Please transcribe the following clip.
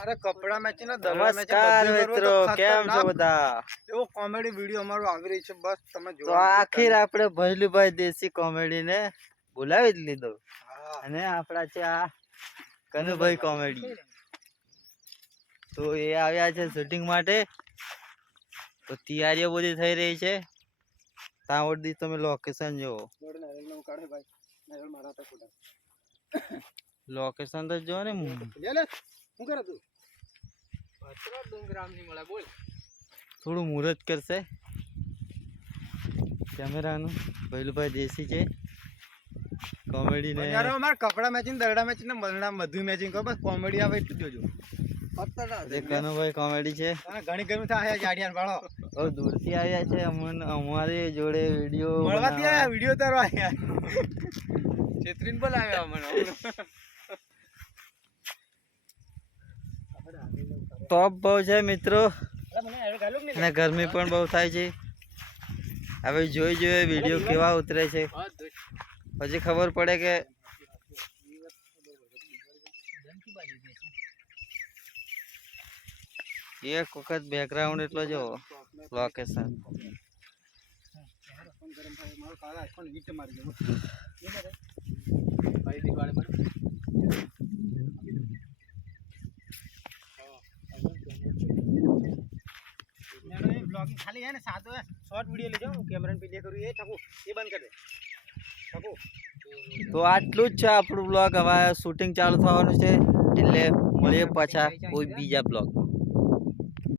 અરે કપડા મેચિંગ ના દરવા મેચિંગ નમસ્કાર મિત્રો, કેમ છો બધા? એવો કોમેડી વિડિયો અમારો આવી રહી છે, બસ તમે તો આખીર આપણે ભૈલુભાઈ દેશી કોમેડી ને બોલાવી જ લીધો અને આપણા છે આ કનુભાઈ કોમેડી. તો એ આવ્યા છે શૂટિંગ માટે, તો તૈયારીઓ બધી થઈ રહી છે. ત્યાં સુધી તમે લોકેશન જોવો. લોકેશન તો જો ને શું કરે તું? થોડું મુહૂર્ત કરશે કેમેરાનું. ભૈલુભાઈ દેશી છે કોમેડી ને યાર અમાર કપડા મેચિંગ દરડા મેચિંગ ને મરણા બધું મેચિંગ કરો, બસ કોમેડી આવે એટલું જોજો. કનુભાઈ કોમેડી છે. ઘણી ઘણી થાય જાડિયાન વાળો બહુ દૂરથી આવ્યા છે અમારી જોડે વિડીયો મળવાથી આયા, વિડીયો તારો આયા છેત્રીન બોલાવ્યા મને. ટોપ બહુ છે મિત્રો, અને ગરમી પણ બહુ થાય છે. હવે જોઈ જોઈએ વિડીયો કેવા ઉતરે છે, પછી ખબર પડે કે એક વખત બેકગ્રાઉન્ડ એટલો જો લોકેશન. ખાલી હે ને સાદો શોર્ટ વિડીયો લેજો, કેમેરા ને પીડિયા કરું એ ઠકુ એ બંધ કરી દે ઠકુ. તો આટલું જ છે આપણું બ્લોગ. હવે શૂટિંગ ચાલુ થવાનું છે, એટલે મળીએ પાછા કોઈ બીજા બ્લોગ.